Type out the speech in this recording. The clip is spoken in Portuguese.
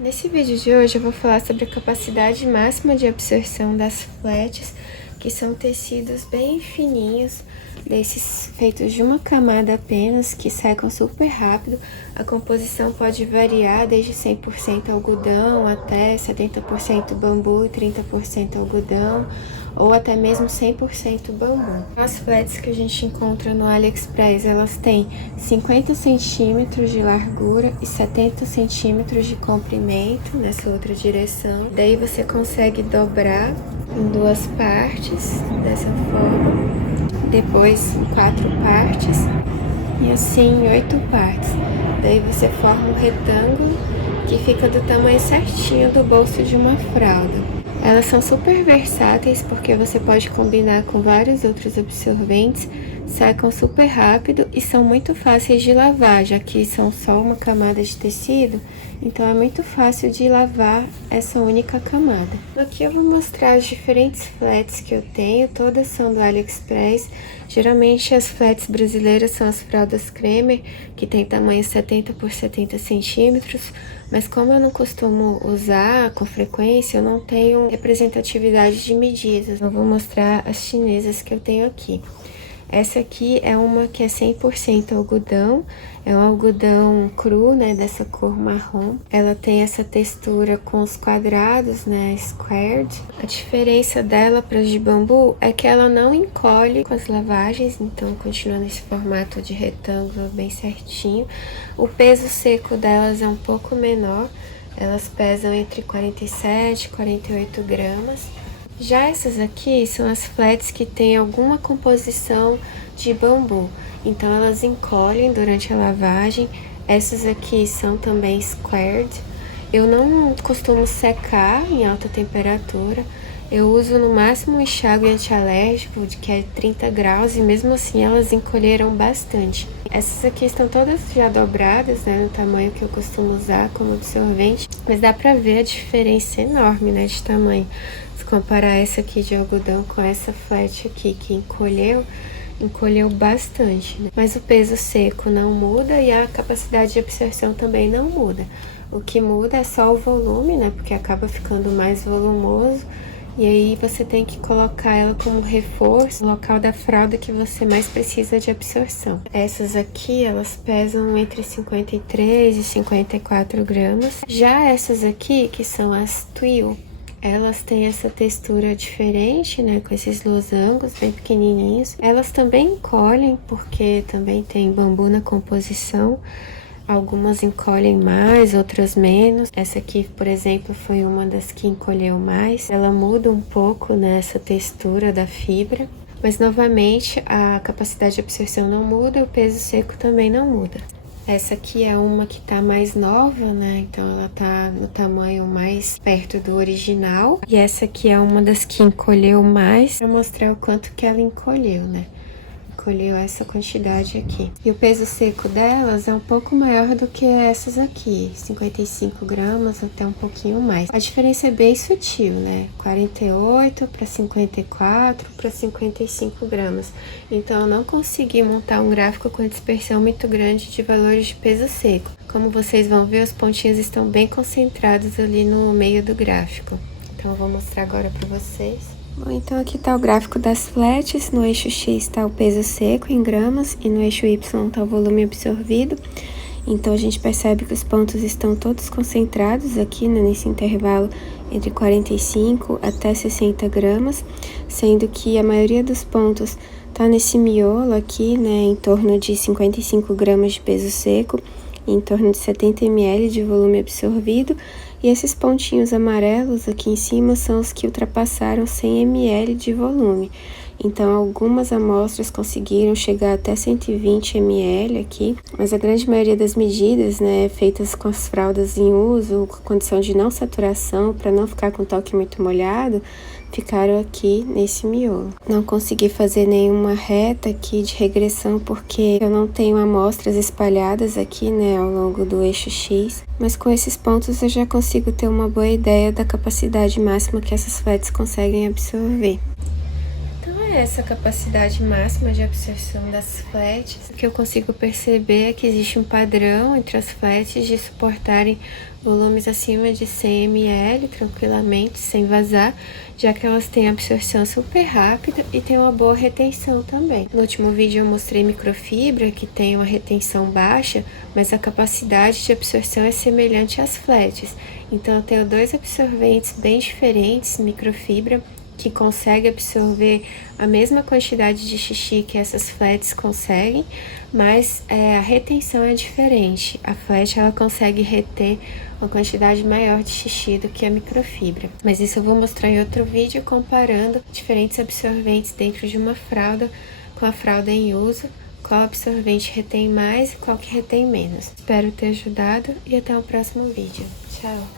Nesse vídeo de hoje eu vou falar sobre a capacidade máxima de absorção das flats, que são tecidos bem fininhos, desses feitos de uma camada apenas, que secam super rápido. A composição pode variar desde 100% algodão até 70% bambu e 30% algodão, ou até mesmo 100% bambu. As flats que a gente encontra no AliExpress, elas têm 50 centímetros de largura e 70 centímetros de comprimento nessa outra direção. Daí você consegue dobrar em duas partes, dessa forma, depois em 4 partes e assim em 8 partes. Daí você forma um retângulo que fica do tamanho certinho do bolso de uma fralda. Elas são super versáteis porque você pode combinar com vários outros absorventes, secam super rápido e são muito fáceis de lavar, já que são só uma camada de tecido, então é muito fácil de lavar essa única camada. Aqui eu vou mostrar as diferentes flats que eu tenho, todas são do AliExpress. Geralmente as flats brasileiras são as fraldas Cremer, que tem tamanho 70 por 70 centímetros, mas como eu não costumo usar com frequência, eu não tenho representatividade de medidas. Eu vou mostrar as chinesas que eu tenho aqui. Essa aqui é uma que é 100% algodão, é um algodão cru, né, dessa cor marrom. Ela tem essa textura com os quadrados, né, squared. A diferença dela para as de bambu é que ela não encolhe com as lavagens, então continua nesse formato de retângulo bem certinho. O peso seco delas é um pouco menor, elas pesam entre 47 e 48 gramas. Já essas aqui são as flats que tem alguma composição de bambu, então elas encolhem durante a lavagem. Essas aqui são também squared. Eu não costumo secar em alta temperatura, eu uso no máximo um enxágue antialérgico, que é 30 graus, e mesmo assim elas encolheram bastante. Essas aqui estão todas já dobradas, né, no tamanho que eu costumo usar como absorvente, mas dá pra ver a diferença enorme, né, de tamanho. Se comparar essa aqui de algodão com essa flat aqui, que encolheu bastante, né? Mas o peso seco não muda e a capacidade de absorção também não muda. O que muda é só o volume, né, porque acaba ficando mais volumoso. E aí você tem que colocar ela como reforço no local da fralda que você mais precisa de absorção. Essas aqui, elas pesam entre 53 e 54 gramas. Já essas aqui, que são as Twill, elas têm essa textura diferente, né, com esses losangos bem pequenininhos. Elas também encolhem, porque também tem bambu na composição. Algumas encolhem mais, outras menos. Essa aqui, por exemplo, foi uma das que encolheu mais. Ela muda um pouco nessa textura da fibra, mas novamente a capacidade de absorção não muda e o peso seco também não muda. Essa aqui é uma que tá mais nova, né? Então ela tá no tamanho mais perto do original. E essa aqui é uma das que encolheu mais, pra mostrar o quanto que ela encolheu, né? Encolheu essa quantidade aqui. E o peso seco delas é um pouco maior do que essas aqui, 55 gramas, até um pouquinho mais. A diferença é bem sutil, né? 48 para 54 para 55 gramas. Então eu não consegui montar um gráfico com dispersão muito grande de valores de peso seco. Como vocês vão ver, os pontinhos estão bem concentrados ali no meio do gráfico. Então eu vou mostrar agora para vocês. Bom, então aqui tá o gráfico das flats. No eixo X tá o peso seco em gramas e no eixo Y tá o volume absorvido. Então a gente percebe que os pontos estão todos concentrados aqui, né, nesse intervalo entre 45 até 60 gramas, sendo que a maioria dos pontos tá nesse miolo aqui, né, em torno de 55 gramas de peso seco, em torno de 70 ml de volume absorvido. E esses pontinhos amarelos aqui em cima são os que ultrapassaram 100 ml de volume. Então, algumas amostras conseguiram chegar até 120 ml aqui, mas a grande maioria das medidas, né, feitas com as fraldas em uso, com condição de não saturação, para não ficar com o toque muito molhado, ficaram aqui nesse miolo. Não consegui fazer nenhuma reta aqui de regressão porque eu não tenho amostras espalhadas aqui, né, ao longo do eixo X, mas com esses pontos eu já consigo ter uma boa ideia da capacidade máxima que essas flats conseguem absorver. Então é é essa capacidade máxima de absorção das flats. O que eu consigo perceber é que existe um padrão entre as flats de suportarem volumes acima de 100 ml tranquilamente, sem vazar, já que elas têm absorção super rápida e tem uma boa retenção também. No último vídeo eu mostrei microfibra, que tem uma retenção baixa, mas a capacidade de absorção é semelhante às flats. Então eu tenho dois absorventes bem diferentes, microfibra, que consegue absorver a mesma quantidade de xixi que essas flats conseguem, mas a retenção é diferente. A flat ela consegue reter uma quantidade maior de xixi do que a microfibra. Mas isso eu vou mostrar em outro vídeo comparando diferentes absorventes dentro de uma fralda com a fralda em uso, qual absorvente retém mais e qual que retém menos. Espero ter ajudado e até o próximo vídeo. Tchau!